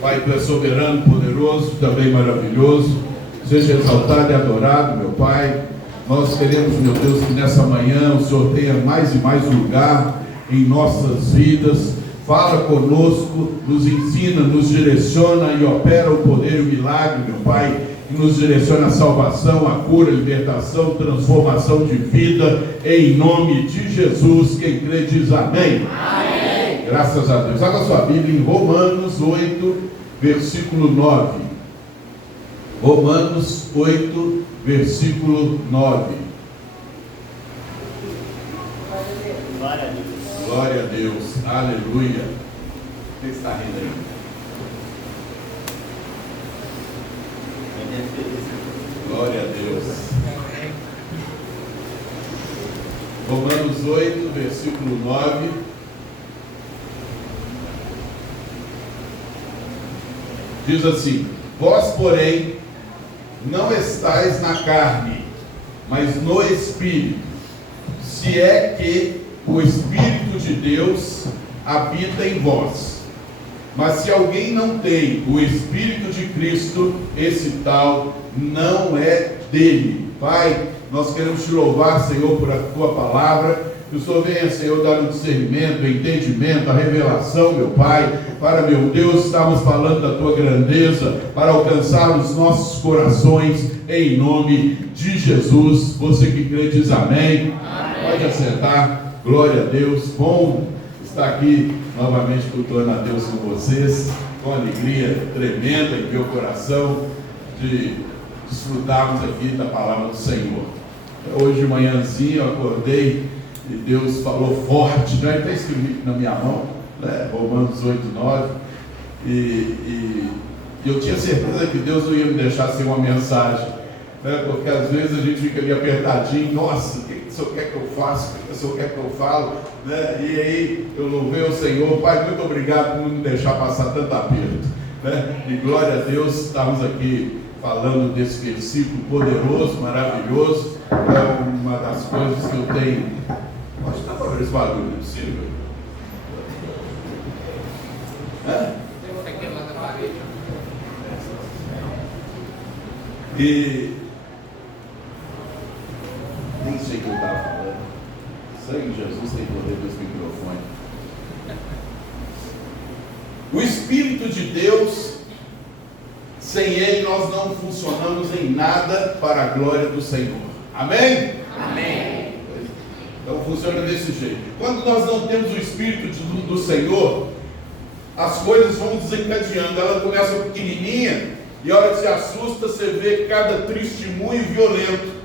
Pai, Tu és soberano, poderoso, também maravilhoso. Seja exaltado e adorado, meu Pai. Nós queremos, meu Deus, que nessa manhã o Senhor tenha mais e mais lugar em nossas vidas. Fala conosco, nos ensina, nos direciona e opera o poder e o milagre, meu Pai, que nos direciona a salvação, a cura, a libertação, transformação de vida, em nome de Jesus. Quem crê diz amém. Amém. Graças a Deus. Abra sua Bíblia em Romanos 8, versículo 9. Romanos 8, versículo 9. Glória a Deus. Glória a Deus, aleluia. Quem está rindo aí? Glória a Deus. Romanos 8, versículo 9. Diz assim: vós, porém, não estáis na carne, mas no Espírito, se é que o Espírito de Deus habita em vós. Mas se alguém não tem o Espírito de Cristo, esse tal não é dele. Pai, nós queremos te louvar, Senhor, por a tua palavra. Que o Senhor venha, Senhor, dar o discernimento, o entendimento, a revelação, meu Pai, para, meu Deus, estarmos falando da tua grandeza, para alcançar os nossos corações, em nome de Jesus. Você que crê diz amém. Amém. Pode assentar. Glória a Deus. Bom estar aqui novamente cultuando a Deus com vocês, com alegria tremenda em meu coração de desfrutarmos aqui da palavra do Senhor. Hoje de manhãzinha eu acordei e Deus falou forte, né? Está escrito na minha mão, né? Romanos 8, 9, e eu tinha certeza que Deus não ia me deixar sem uma mensagem, né? Porque às vezes a gente fica ali apertadinho, nossa, o que o Senhor quer que eu faça, o que o Senhor quer que eu falo, né? E aí eu louvei o Senhor. Pai, muito obrigado por não me deixar passar tanto aperto, né? E glória a Deus, estamos aqui falando desse versículo poderoso, maravilhoso. É uma das coisas que eu tenho. Pode estar fazendo esse barulho, não é possível? E nem sei o que eu estava falando. Sangue de Jesus tem poder nesse microfone. O Espírito de Deus, sem Ele nós não funcionamos em nada para a glória do Senhor. Amém? Amém. Então funciona desse jeito. Quando nós não temos o Espírito do Senhor, as coisas vão desencadeando. Ela começa pequenininha e a hora que se assusta, você vê cada testemunho violento.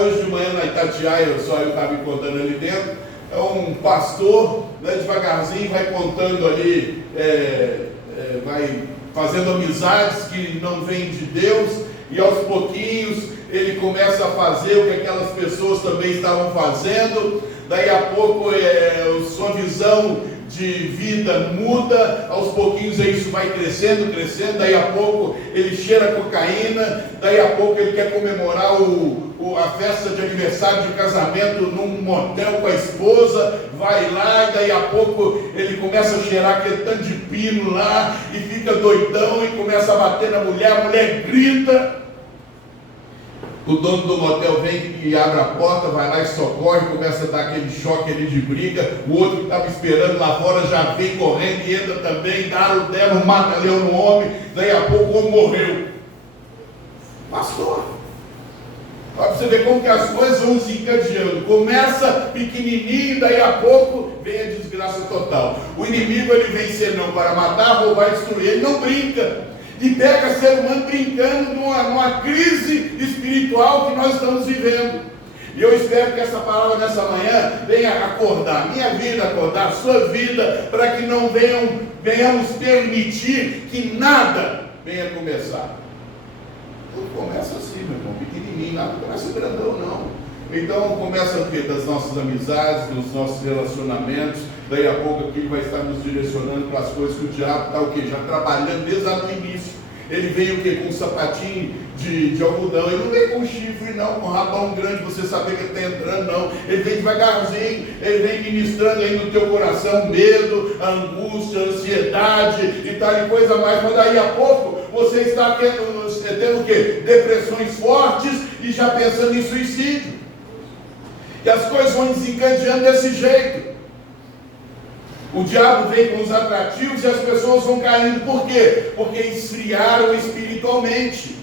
Hoje de manhã na Itatiaia, eu estava me contando ali dentro, um pastor, né, devagarzinho vai contando ali, vai fazendo amizades que não vêm de Deus, e aos pouquinhos ele começa a fazer o que aquelas pessoas também estavam fazendo. Daí a pouco sua visão de vida muda, aos pouquinhos isso vai crescendo, daí a pouco ele cheira cocaína, daí a pouco ele quer comemorar a festa de aniversário de casamento num motel com a esposa, vai lá e daí a pouco ele começa a cheirar aquele tanto de pino lá e fica doidão e começa a bater na mulher, a mulher grita. O dono do motel vem e abre a porta, vai lá e socorre, começa a dar aquele choque ali de briga. O outro que estava esperando lá fora já vem correndo e entra também, dá o dedo, mata-leão no homem, daí a pouco o homem morreu. Pastor, para você ver como que as coisas vão se encadeando. Começa pequenininho, daí a pouco vem a desgraça total. O inimigo ele vem senão para matar, roubar e destruir, ele não brinca. E pega ser humano brincando numa crise espiritual que nós estamos vivendo. E eu espero que essa palavra nessa manhã venha acordar minha vida, acordar a sua vida, para que não venhamos permitir que nada venha começar. Tudo começa assim, meu irmão, pequenininho, nada começa grandão não. Então começa o quê? Das nossas amizades, dos nossos relacionamentos. Daí a pouco aqui vai estar nos direcionando para as coisas que o diabo está o quê? Já trabalhando desde lá no início. ele vem o quê? Com um sapatinho de algodão. Ele não vem com chifre não, com rabão grande, você saber que ele está entrando não. Ele vem devagarzinho, ele vem ministrando aí no teu coração medo, angústia, ansiedade e tal e coisa mais. Mas daí a pouco você está tendo o quê? Depressões fortes e já pensando em suicídio. E as coisas vão desencadeando desse jeito. O diabo vem com os atrativos e as pessoas vão caindo. Por quê? Porque esfriaram espiritualmente.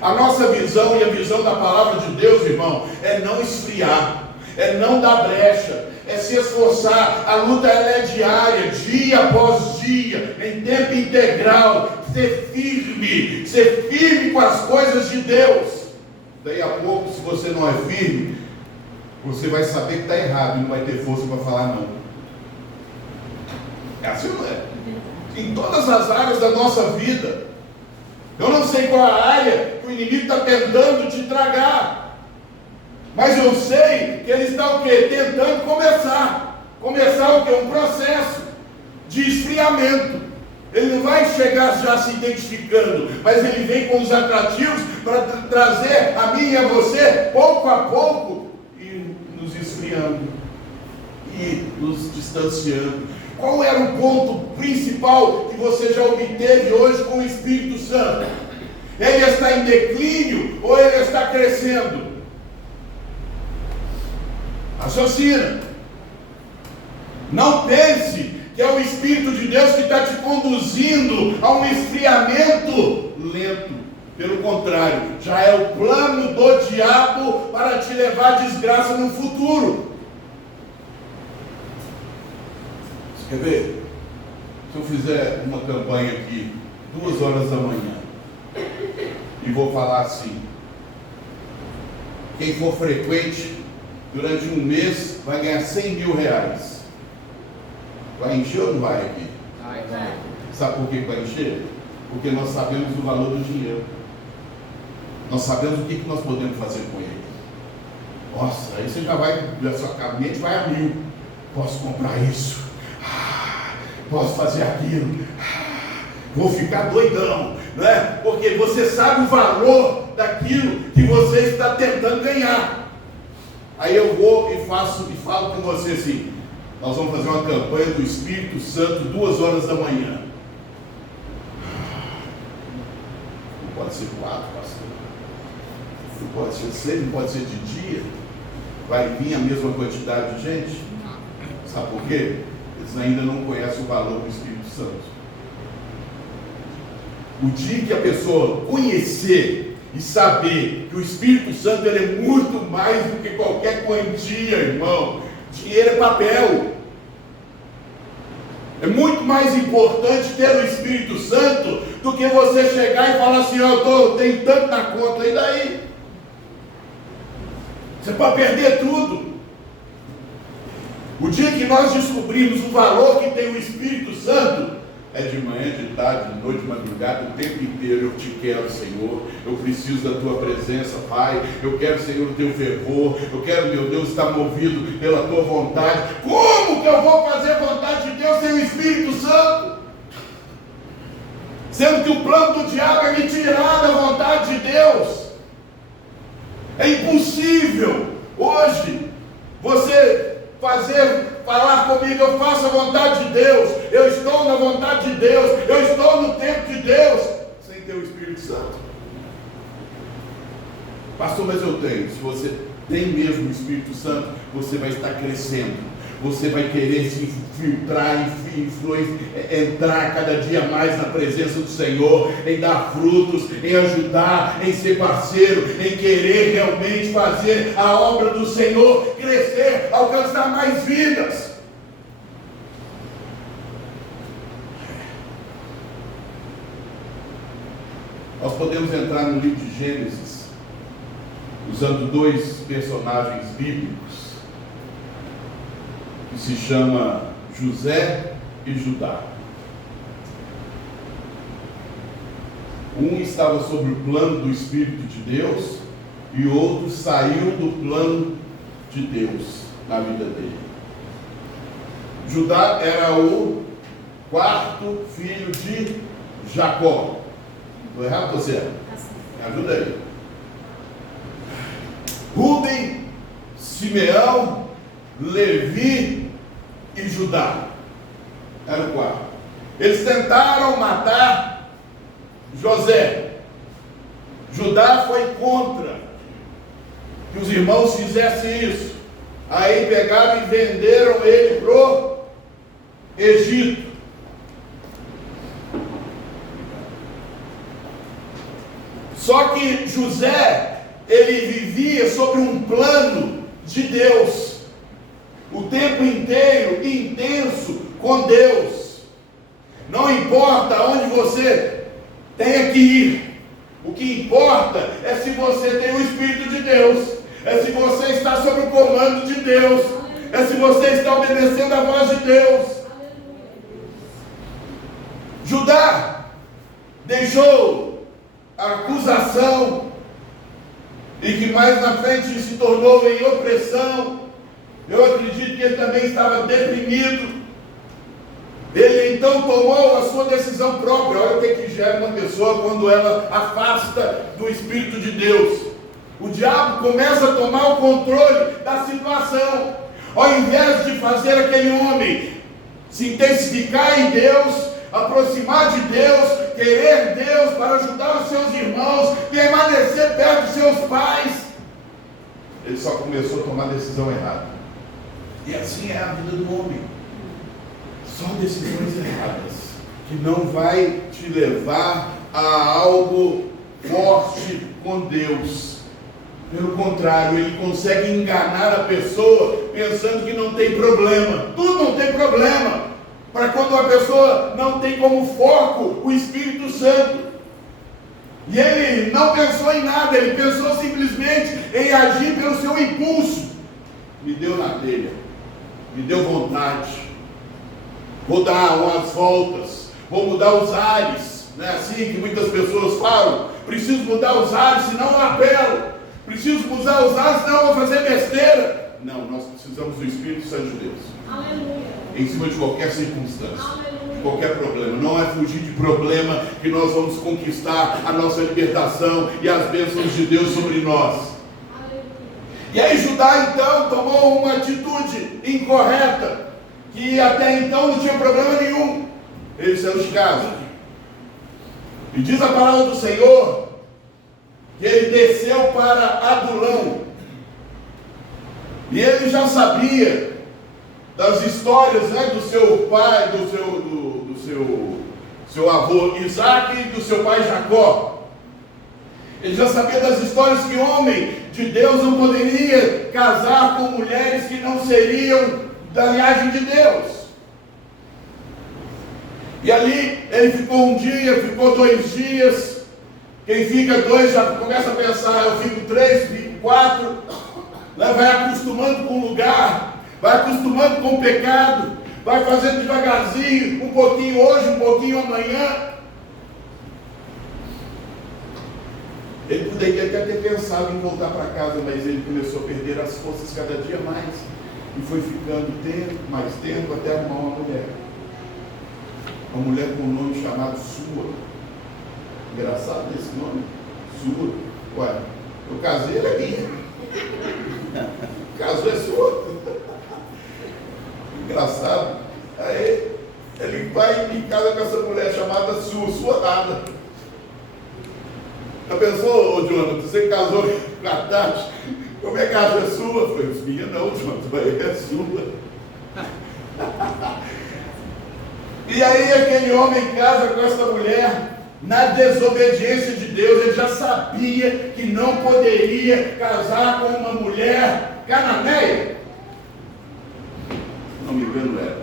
A nossa visão e a visão da palavra de Deus, irmão, é não esfriar, é não dar brecha, é se esforçar. A luta ela é diária, dia após dia, em tempo integral. Ser firme com as coisas de Deus. Daí a pouco, se você não é firme, você vai saber que está errado e não vai ter força para falar não. É assim ou não é? Em todas as áreas da nossa vida. Eu não sei qual a área que o inimigo está tentando te tragar. Mas eu sei que ele está o quê? Tentando começar. Começar o quê? Um processo de esfriamento. Ele não vai chegar já se identificando, mas ele vem com os atrativos para trazer a mim e a você, pouco a pouco, e nos esfriando, e nos distanciando. Qual era o ponto principal que você já obteve hoje com o Espírito Santo? Ele está em declínio ou ele está crescendo? Raciocina. Não pense que é o Espírito de Deus que está te conduzindo a um esfriamento lento. Pelo contrário, já é o plano do diabo para te levar à desgraça no futuro. Quer ver? Se eu fizer uma campanha aqui, 2 horas da manhã, e vou falar assim: quem for frequente, durante um mês, vai ganhar 100 mil reais. Vai encher ou não vai aqui? Vai. Sabe por que vai encher? Porque nós sabemos o valor do dinheiro. Nós sabemos o que nós podemos fazer com ele. Nossa, aí você já vai, a sua mente vai a 1000. Posso comprar isso. Posso fazer aquilo, vou ficar doidão, não é? Porque você sabe o valor daquilo que você está tentando ganhar. Aí eu vou e falo com você assim: nós vamos fazer uma campanha do Espírito Santo 2 horas da manhã. Não pode ser 4, pastor. Não pode ser 6, não pode ser de dia. Vai vir a mesma quantidade de gente? Sabe por quê? Eles ainda não conhecem o valor do Espírito Santo. O dia que a pessoa conhecer e saber que o Espírito Santo ele é muito mais do que qualquer quantia, irmão. Dinheiro é papel. É muito mais importante ter o Espírito Santo do que você chegar e falar assim: eu tenho tanto na conta, e daí? Você pode perder tudo. O dia que nós descobrimos o valor que tem o Espírito Santo, é de manhã, de tarde, de noite, de madrugada, o tempo inteiro. Eu te quero, Senhor, eu preciso da tua presença, Pai, eu quero, Senhor, o teu fervor, eu quero, meu Deus, estar movido pela tua vontade. Como que eu vou fazer a vontade de Deus sem o Espírito Santo? Sendo que o plano do diabo é me tirar da vontade de Deus. É impossível hoje você falar comigo: eu faço a vontade de Deus, eu estou na vontade de Deus, eu estou no tempo de Deus, sem ter o Espírito Santo. Pastor, mas eu tenho. Se você tem mesmo o Espírito Santo, você vai estar crescendo, você vai querer se infiltrar, entrar cada dia mais na presença do Senhor, em dar frutos, em ajudar, em ser parceiro, em querer realmente fazer a obra do Senhor crescer, alcançar mais vidas. Nós podemos entrar no livro de Gênesis, usando 2 personagens bíblicos, que se chama José e Judá. Um estava sob o plano do Espírito de Deus e o outro saiu do plano de Deus na vida dele. Judá era o 4º filho de Jacó. Estou errado, você? Me ajuda aí. Rúben, Simeão, Levi e Judá. Era o quarto. Eles tentaram matar José. Judá foi contra que os irmãos fizessem isso. Aí pegaram e venderam ele para o Egito. Só que José, ele vivia sobre um plano de Deus, o tempo inteiro, intenso com Deus. Não importa onde você tenha que ir, o que importa é se você tem o Espírito de Deus, é se você está sob o comando de Deus, é se você está obedecendo a voz de Deus. Judá deixou a acusação, e que mais na frente se tornou em opressão. Eu acredito que ele também estava deprimido. Ele então tomou a sua decisão própria. Olha o que gera uma pessoa quando ela afasta do Espírito de Deus. O diabo começa a tomar o controle da situação. Ao invés de fazer aquele homem se intensificar em Deus, aproximar de Deus, querer Deus para ajudar os seus irmãos, permanecer perto dos seus pais, ele só começou a tomar a decisão errada. E assim é a vida do homem. Só decisões erradas, que não vai te levar a algo forte com Deus. Pelo contrário, ele consegue enganar a pessoa pensando que não tem problema. Tudo não tem problema. Para quando a pessoa não tem como foco o Espírito Santo. E ele não pensou em nada, ele pensou simplesmente em agir pelo seu impulso. Me deu na telha, me deu vontade. Vou dar umas voltas, vou mudar os ares. Não é assim que muitas pessoas falam? Preciso mudar os ares, senão eu apelo. Preciso mudar os ares, senão eu vou fazer besteira. Não, nós precisamos do Espírito Santo de Deus. Aleluia. Em cima de qualquer circunstância, Aleluia. de qualquer problema. Não é fugir de problema que nós vamos conquistar a nossa libertação e as bênçãos de Deus sobre nós. Aleluia. E aí Judá então tomou uma atitude incorreta, que até então não tinha problema nenhum. Ele saiu de casa. E diz a palavra do Senhor que ele desceu para Adulão. E ele já sabia das histórias, né, do seu pai, do seu avô Isaac e do seu pai Jacó. Ele já sabia das histórias que homem de Deus não poderia casar com mulheres que não seriam da linhagem de Deus. E ali ele ficou um dia, ficou 2 dias. Quem fica 2 já começa a pensar, eu fico 3, fico 4. Vai acostumando com o lugar, vai acostumando com o pecado, vai fazendo devagarzinho, um pouquinho hoje, um pouquinho amanhã. Ele poderia até ter pensado em voltar para casa, mas ele começou a perder as forças cada dia mais. E foi ficando mais tempo, até arrumar uma mulher. Uma mulher com um nome chamado Sua. Engraçado esse nome, Sua. Ué, eu casei, ela é minha. Caso é sua. Engraçado. Aí ele vai em casa com essa mulher chamada Sua nada. Já pensou, ô Jonathan, você casou com a Tati? Como é que a casa é sua? Eu falei, minha não, Jonathan, é sua. E aí aquele homem casa com essa mulher. Na desobediência de Deus, ele já sabia que não poderia casar com uma mulher cananeia. Não me engano, era.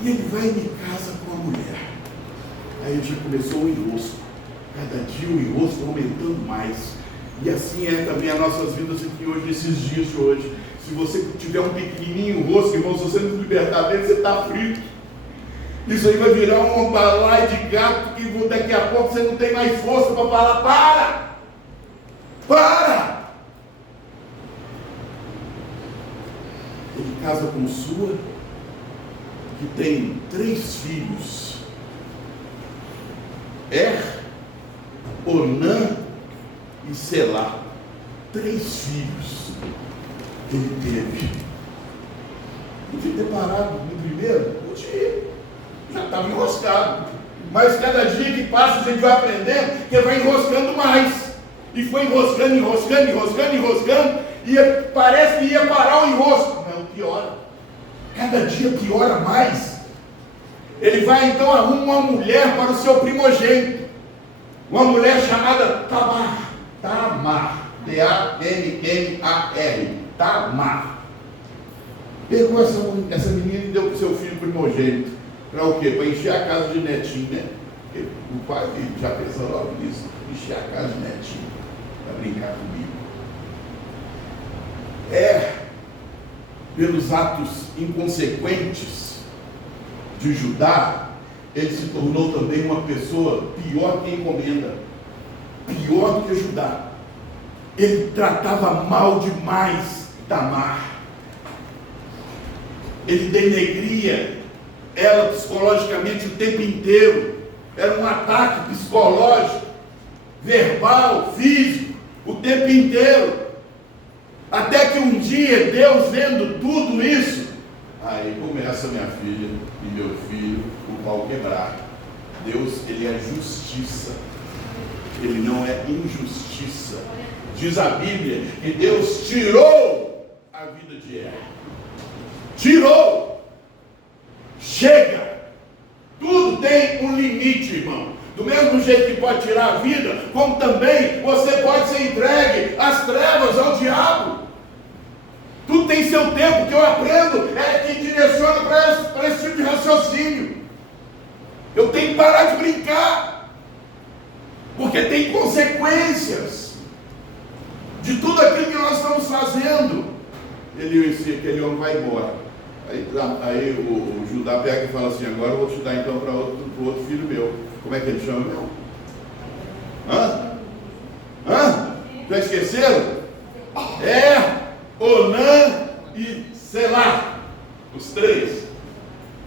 E ele vai e me casa com a mulher. Aí já começou o enrosco. Cada dia o enrosco aumentando mais. E assim é também as nossas vidas aqui hoje, nesses dias de hoje. Se você tiver um pequenininho enrosco, irmão, se você não se libertar dele, você está frito. Isso aí vai virar um balaio de gato que daqui a pouco você não tem mais força para falar, para! Ele casa com Sua, que tem 3 filhos. Onã e Selá. 3 filhos ele teve. Podia ter parado no primeiro? Podia. Já estava enroscado. Mas cada dia que passa a gente vai aprendendo que vai enroscando mais. E foi enroscando, e parece que ia parar o enrosco. Não, piora. Cada dia piora mais. Ele vai então arrumar uma mulher para o seu primogênito. Uma mulher chamada Tamar. T-A-M-M-A-R. Tamar. Pegou essa menina e deu para o seu filho primogênito. Para o quê? Para encher a casa de netinho, né? Porque o pai já pensou logo nisso. Encher a casa de netinho. Para brincar comigo. Pelos atos inconsequentes de Judá, ele se tornou também uma pessoa pior que encomenda. Pior do que Judá. Ele tratava mal demais Tamar. Ele denegria ela psicologicamente o tempo inteiro. Era um ataque psicológico, verbal, físico, o tempo inteiro. Até que um dia, Deus vendo tudo isso, aí começa minha filha e meu filho, o pau quebrar. Deus, ele é justiça. Ele não é injustiça. Diz a Bíblia que Deus tirou a vida de Eva. Tirou. Chega. Tudo tem um limite, irmão. Do mesmo jeito que pode tirar a vida, como também você pode ser entregue às trevas, ao diabo. Tudo tem seu tempo. O que eu aprendo é que direciona para esse tipo de raciocínio. Eu tenho que parar de brincar, porque tem consequências de tudo aquilo que nós estamos fazendo. Aquele homem vai embora. Aí o Judá pega e fala assim: agora eu vou te dar então para outro filho meu. Como é que ele chama, meu? Já esqueceram? Onã e Selá. Os 3.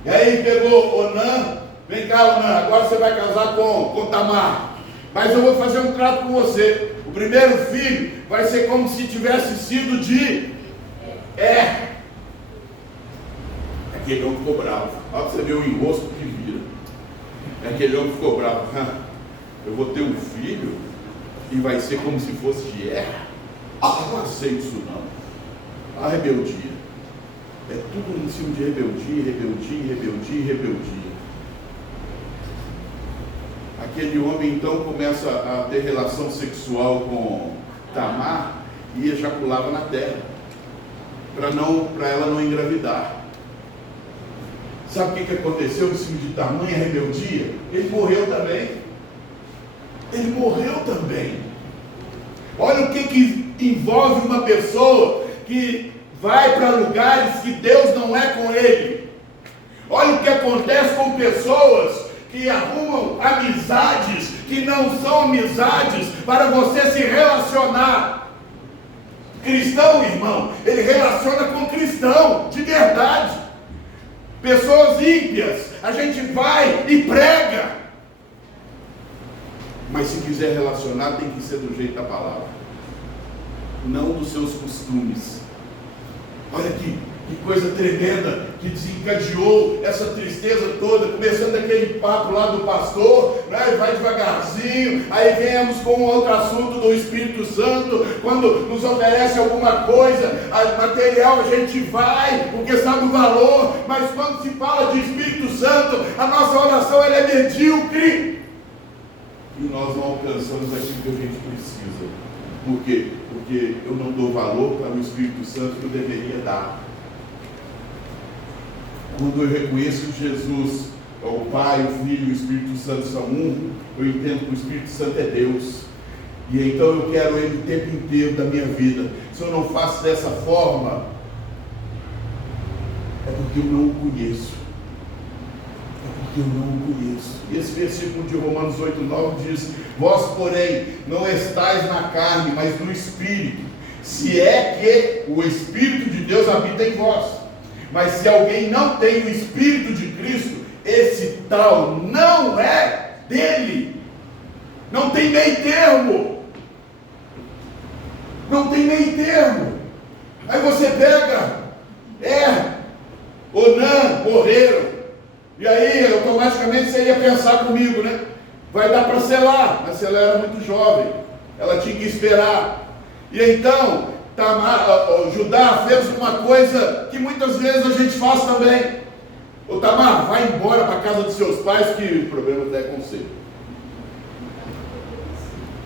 E aí pegou Onã. Vem cá, Onã, agora você vai casar com Tamar. Mas eu vou fazer um trato com você. O primeiro filho vai ser como se tivesse sido de Aquele homem ficou bravo. Olha pra você ver o enrosco que vira. Aquele homem ficou bravo. Eu vou ter um filho e vai ser como se fosse de Eu não aceito isso não. A rebeldia. É tudo em cima de rebeldia. Aquele homem então começa a ter relação sexual com Tamar e ejaculava na terra, para ela não engravidar. Sabe o que aconteceu em cima de tamanha rebeldia? Ele morreu também. Olha o que envolve uma pessoa que vai para lugares que Deus não é com ele. Olha o que acontece com pessoas que arrumam amizades que não são amizades para você se relacionar. Cristão, irmão, ele relaciona com cristão de verdade. Pessoas ímpias, a gente vai e prega. Mas se quiser relacionar, tem que ser do jeito da palavra, não dos seus costumes. Olha que coisa tremenda que desencadeou essa tristeza toda, começando aquele papo lá do pastor, né? Vai devagarzinho, aí viemos com um outro assunto do Espírito Santo. Quando nos oferece alguma coisa material, a gente vai, porque sabe o valor, mas quando se fala de Espírito Santo, a nossa oração ela é medíocre, e nós não alcançamos aquilo que a gente precisa. Por quê? Porque eu não dou valor para o Espírito Santo que eu deveria dar. Quando eu reconheço que Jesus é o Pai, o Filho e o Espírito Santo são um, eu entendo que o Espírito Santo é Deus. E então eu quero Ele o tempo inteiro da minha vida. Se eu não faço dessa forma, é porque eu não o conheço. E esse versículo de Romanos 8:9 diz: vós, porém, não estáis na carne, mas no Espírito, se é que o Espírito de Deus habita em vós. Mas se alguém não tem o Espírito de Cristo, esse tal não é dele. Não tem meio termo. Não tem meio termo. Aí você pega, Onã morreram. E aí, automaticamente você ia pensar comigo, né? Vai dar para Selá, mas Selá era muito jovem. Ela tinha que esperar. E então, Judá fez uma coisa que muitas vezes a gente faz também. Ô Tamar, vai embora para a casa dos seus pais, que o problema é com você.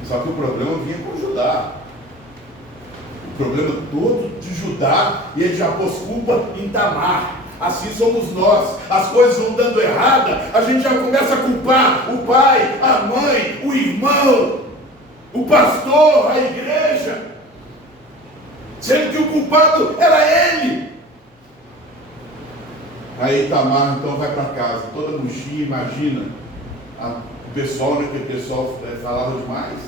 Só que o problema vinha com Judá. O problema todo de Judá, e ele já pôs culpa em Tamar. Assim somos nós. As coisas vão dando errada, a gente já começa a culpar o pai, a mãe, o irmão, o pastor, a igreja, sendo que o culpado era ele. Aí Tamar então vai para casa, toda murchinha, imagina. O pessoal, né, que o pessoal falava demais.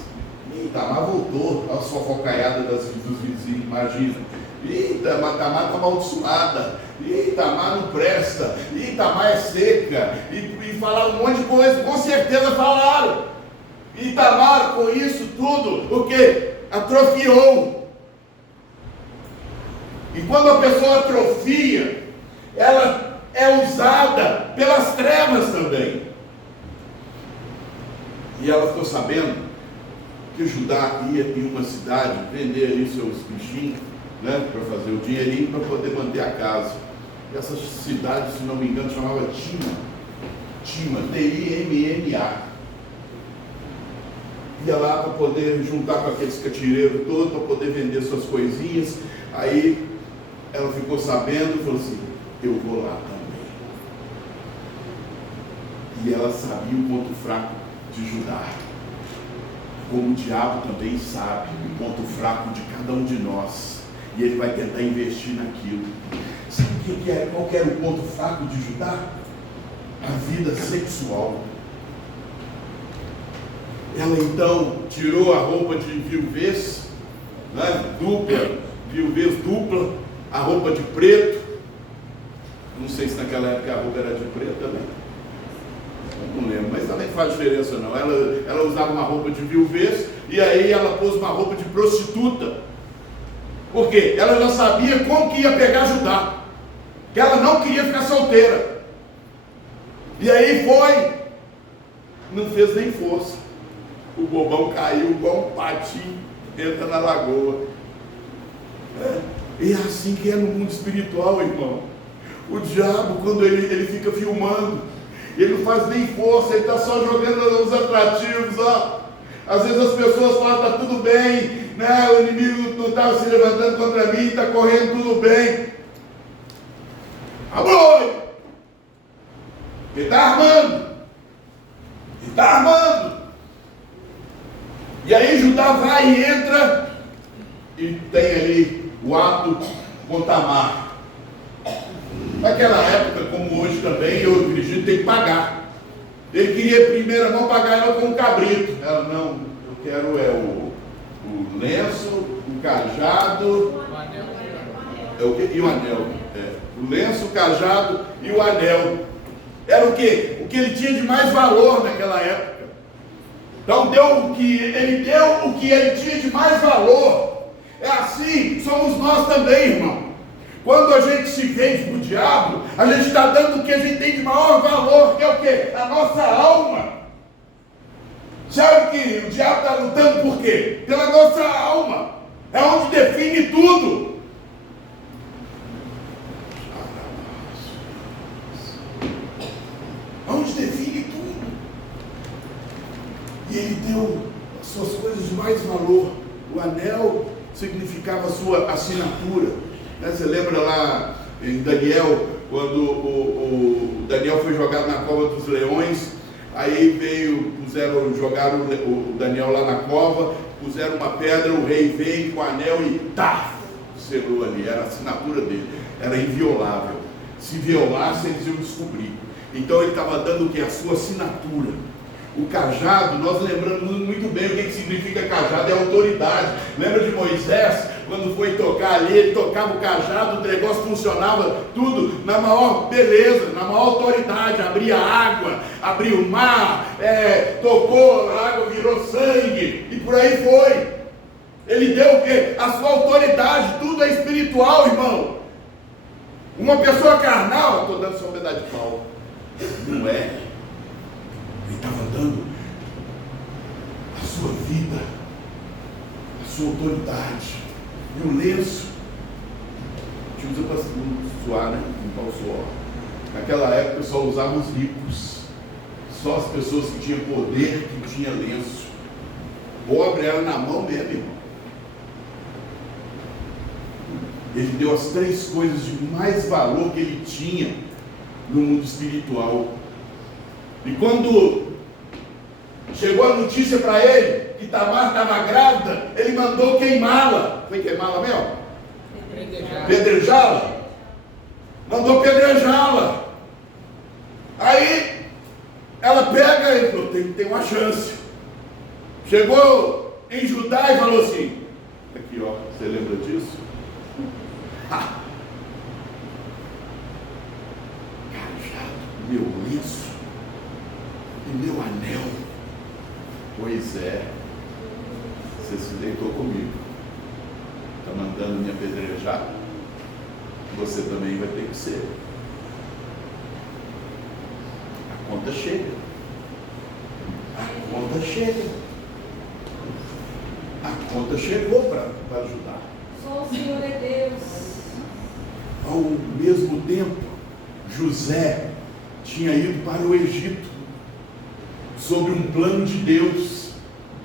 E Tamar voltou, a fofocaiada dos vizinhos, imagina. Ih, Tamar está amaldiçoada. Ih, Tamar não presta. Ih, Tamar é seca. E falaram um monte de coisa, com certeza falaram. E Tamar, com isso tudo, o que? Atrofiou. E quando a pessoa atrofia, ela é usada pelas trevas também. E ela ficou sabendo que Judá ia em uma cidade vender ali seus bichinhos, né, para fazer o dinheirinho para poder manter a casa. E essa cidade, se não me engano, chamava Tima, T-I-M-M-A. Ia lá para poder juntar com aqueles catireiros todos, para poder vender suas coisinhas. Aí ela ficou sabendo e falou assim: eu vou lá também. E ela sabia o ponto fraco de Judá, como o diabo também sabe o ponto fraco de cada um de nós, e ele vai tentar investir naquilo. Sabe o que é? Qual que era o ponto fraco de Judá? A vida sexual. Ela então tirou a roupa de viuvez, né, dupla, viuvez dupla, a roupa de preto. Não sei se naquela época a roupa era de preto também. Não lembro, mas também faz diferença não. Ela usava uma roupa de viuvez e aí ela pôs uma roupa de prostituta. Por quê? Ela já sabia como que ia pegar Judá, que ela não queria ficar solteira. E aí foi, não fez nem força. O bobão caiu igual um patinho, entra na lagoa. E é assim que é no mundo espiritual, irmão. O diabo, quando ele fica filmando, ele não faz nem força, ele está só jogando os atrativos, ó. Às vezes as pessoas falam, está tudo bem, né? O inimigo não está se levantando contra mim, está correndo tudo bem. Amor! Ele está armando. Ele está armando. E aí Judá vai e entra e tem ali o ato com Tamar. Naquela época, como hoje também, eu acredito, tem que pagar. Ele queria primeiro não pagar ela com um cabrito. Ela, não, eu quero o lenço, o cajado, e o anel. O lenço, o cajado e o anel. Era o quê? O que ele tinha de mais valor naquela época. Então ele deu o que ele tinha de mais valor. É assim, somos nós também, irmão. Quando a gente se vende para o diabo, a gente está dando o que a gente tem de maior valor, que é o quê? A nossa alma. Sabe que o diabo está lutando por quê? Pela nossa alma. É onde define tudo. Onde define tudo. E ele deu as suas coisas de mais valor. O anel significava a sua assinatura. Você lembra lá em Daniel, quando o Daniel foi jogado na cova dos leões, aí jogaram o Daniel lá na cova, puseram uma pedra, o rei veio com o anel e selou ali, era a assinatura dele, era inviolável. Se violasse, eles iam descobrir. Então ele estava dando o que? A sua assinatura. O cajado, nós lembramos muito bem o que significa cajado, é autoridade. Lembra de Moisés, quando foi tocar ali, ele tocava o cajado, o negócio funcionava tudo na maior beleza, na maior autoridade, abria água, abriu o mar, tocou, a água virou sangue, e por aí foi. Ele deu o quê? A sua autoridade, tudo é espiritual, irmão. Uma pessoa carnal, estou dando só um pedaço de pau, não é? Ele estava dando a sua vida, a sua autoridade, e o lenço, a gente usa para suar, né? Limpar o suor. Naquela época só usavam os ricos, só as pessoas que tinham poder, que tinham lenço. Pobre era na mão mesmo, irmão. Ele deu as 3 coisas de mais valor que ele tinha no mundo espiritual. E quando chegou a notícia para ele que Tamar estava grávida, ele mandou queimá-la. Foi queimá-la mesmo? Pedrejá-la. Mandou pedrejá-la. Aí ela pega e falou: tem uma chance. Chegou em Judá e falou assim: aqui ó, você lembra disso? Cajado, meu lenço e meu anel. Pois é, você se deitou comigo, está mandando me apedrejar, você também vai ter que ser. A conta chega. A conta chega. A conta chegou para ajudar. Só o Senhor é Deus. Ao mesmo tempo, José tinha ido para o Egito sobre um plano de Deus.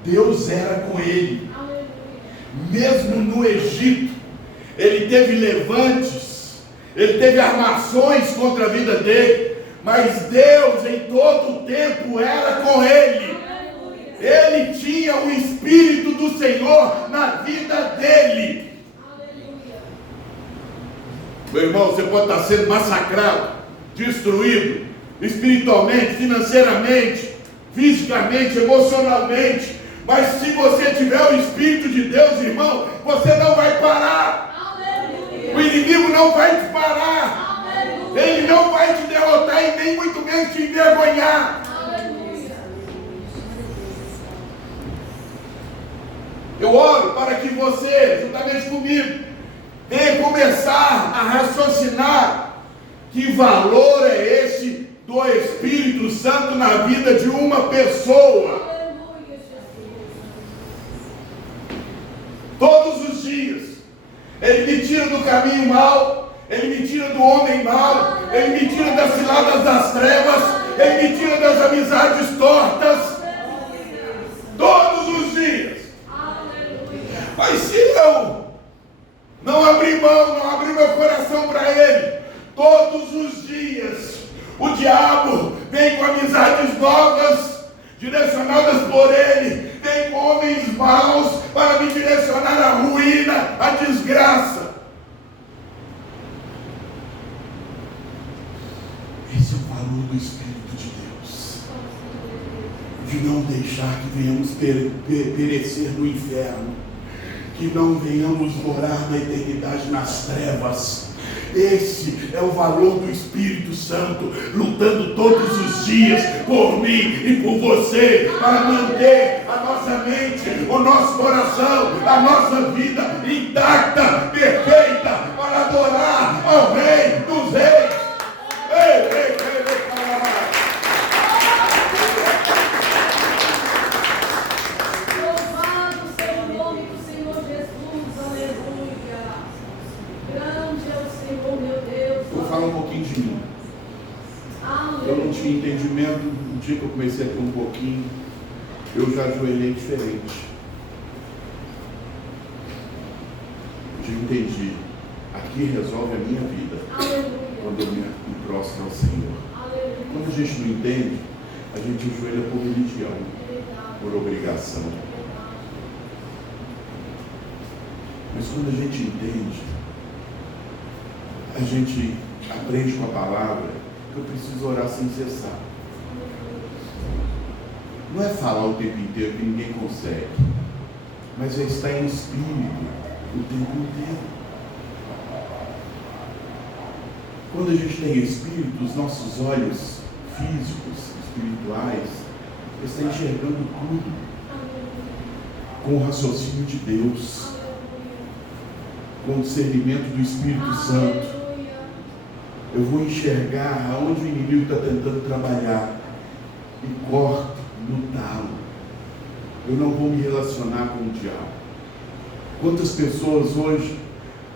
Deus era com ele. Aleluia. Mesmo no Egito, ele teve levantes, ele teve armações contra a vida dele, mas Deus em todo o tempo era com ele. Aleluia. Ele tinha o Espírito do Senhor na vida dele. Meu irmão, você pode estar sendo massacrado, destruído, espiritualmente, financeiramente, fisicamente, emocionalmente, mas se você tiver o Espírito de Deus, irmão, você não vai parar. Aleluia. O inimigo não vai te parar. Aleluia. Ele não vai te derrotar e nem muito menos te envergonhar. Aleluia. Eu oro para que você, juntamente comigo, venha começar a raciocinar que valor é esse do Espírito Santo na vida de uma pessoa. Aleluia, Jesus. Todos os dias, Ele me tira do caminho mau, Ele me tira do homem mau, Ele me tira das ciladas das trevas, Ele me tira das amizades tortas. Todos os dias. Aleluia. Mas se eu não abrir mão, não abrir meu coração para Ele, todos os dias o diabo vem com amizades novas, direcionadas por Ele, vem com homens maus para me direcionar à ruína, à desgraça. Esse é o valor do Espírito de Deus, de não deixar que venhamos perecer no inferno, que não venhamos morar na eternidade nas trevas. Esse é o valor do Espírito Santo, lutando todos os dias por mim e por você, para manter a nossa mente, o nosso coração, a nossa vida intacta, perfeita, para adorar ao Rei dos Reis. Ei, ei, ei, ei, Louvado seja o nome do Senhor Jesus. Aleluia. Grande é o Senhor, meu Deus. Vou falar um pouquinho de mim. Eu não tinha entendimento, no dia que eu comecei a ter um pouquinho, eu já ajoelhei diferente. Eu entendi, aqui resolve a minha vida. Aleluia. Quando eu me prostro ao Senhor. Aleluia. Quando a gente não entende, a gente ajoelha por religião, por obrigação. Mas quando a gente entende, a gente aprende com a palavra que eu preciso orar sem cessar. Não é falar o tempo inteiro, que ninguém consegue, mas é estar em espírito o tempo inteiro. Quando a gente tem espírito, os nossos olhos físicos, espirituais, está enxergando tudo com o raciocínio de Deus, com o discernimento do Espírito Santo. Eu vou enxergar aonde o inimigo está tentando trabalhar e corto no talo. Eu não vou me relacionar com o diabo. Quantas pessoas hoje,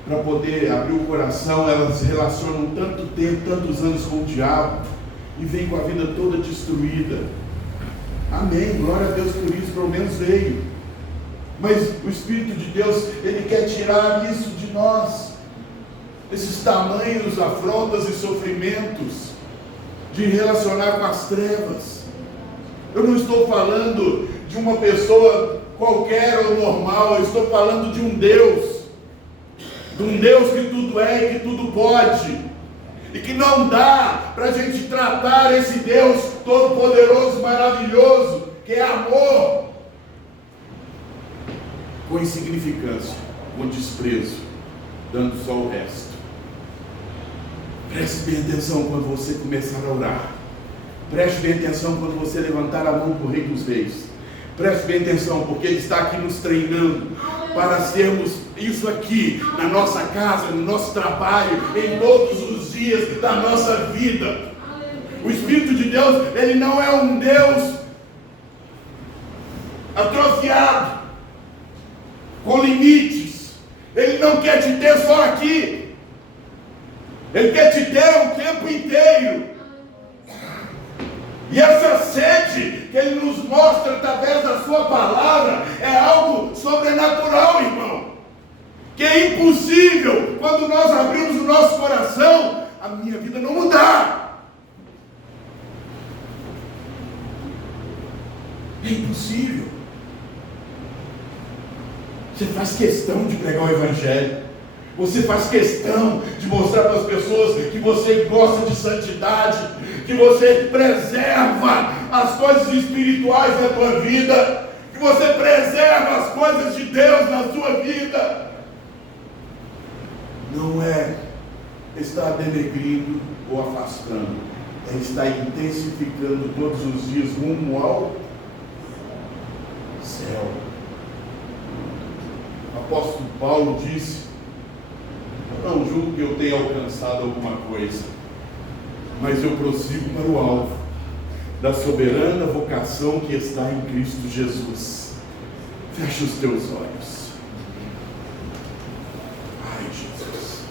para poder abrir o coração, elas se relacionam tanto tempo, tantos anos com o diabo e vêm com a vida toda destruída. Amém, glória a Deus por isso, pelo menos veio. Mas o Espírito de Deus, Ele quer tirar isso de nós, esses tamanhos afrontas e sofrimentos, de relacionar com as trevas. Eu não estou falando de uma pessoa qualquer ou normal, eu estou falando de um Deus que tudo é e que tudo pode, e que não dá para a gente tratar esse Deus todo-poderoso, maravilhoso, que é amor, com insignificância, com desprezo, dando só o resto. Preste bem atenção quando você começar a orar. Preste bem atenção quando você levantar a mão para o Rei dos Reis. Preste bem atenção, porque Ele está aqui nos treinando para sermos isso aqui na nossa casa, no nosso trabalho, em todos os dias da nossa vida. O Espírito de Deus, Ele não é um Deus atrofiado, com limites. Ele não quer te ter só aqui. Ele quer te ter o tempo inteiro. E essa sede que Ele nos mostra através da sua palavra é algo sobrenatural, irmão, que é impossível quando nós abrimos o nosso coração a minha vida não mudar. É impossível. Você faz questão de pregar o Evangelho. Você faz questão de mostrar para as pessoas que você gosta de santidade, que você preserva as coisas espirituais da tua vida, que você preserva as coisas de Deus na sua vida. Não é estar denegrindo ou afastando, é estar intensificando todos os dias rumo ao céu. O apóstolo Paulo disse: eu não julgo que eu tenha alcançado alguma coisa, mas eu prossigo para o alvo da soberana vocação que está em Cristo Jesus. Fecha os teus olhos. Ai, Jesus.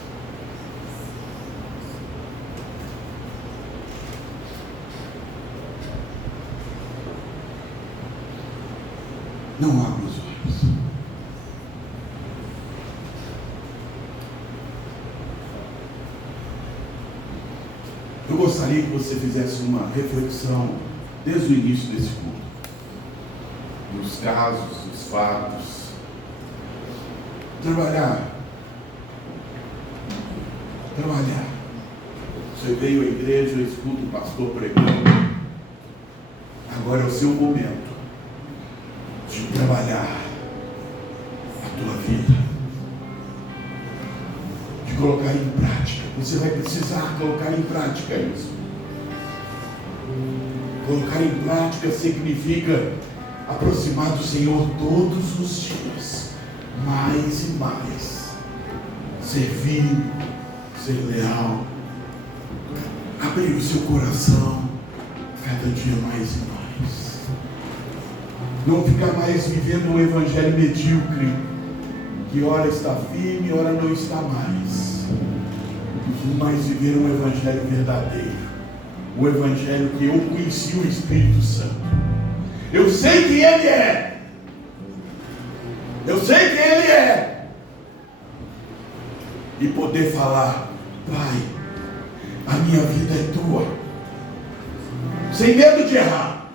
Não abra os olhos. Eu gostaria que você fizesse uma reflexão desde o início desse culto, nos casos, nos fatos. Trabalhar. Você veio à igreja, escuta o pastor pregando. Agora é o seu momento de trabalhar a tua vida, de colocar em prática. Você vai precisar colocar em prática isso. Colocar em prática significa aproximar do Senhor todos os dias, mais e mais, servir, ser leal, abrir o seu coração cada dia mais e mais. Não ficar mais vivendo um evangelho medíocre, que ora está firme, ora não está mais. Mas viver um evangelho verdadeiro, o evangelho que eu conheci o Espírito Santo. Eu sei quem Ele é. Eu sei quem Ele é. E poder falar: Pai, a minha vida é tua. Sem medo de errar.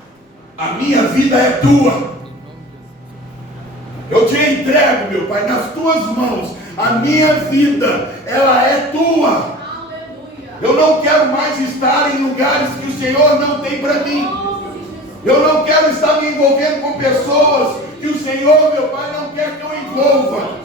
A minha vida é tua. Eu te entrego, meu Pai, nas tuas mãos. A minha vida, ela é tua. Eu não quero mais estar em lugares que o Senhor não tem para mim. Eu não quero estar me envolvendo com pessoas que o Senhor, meu Pai, não quer que eu envolva.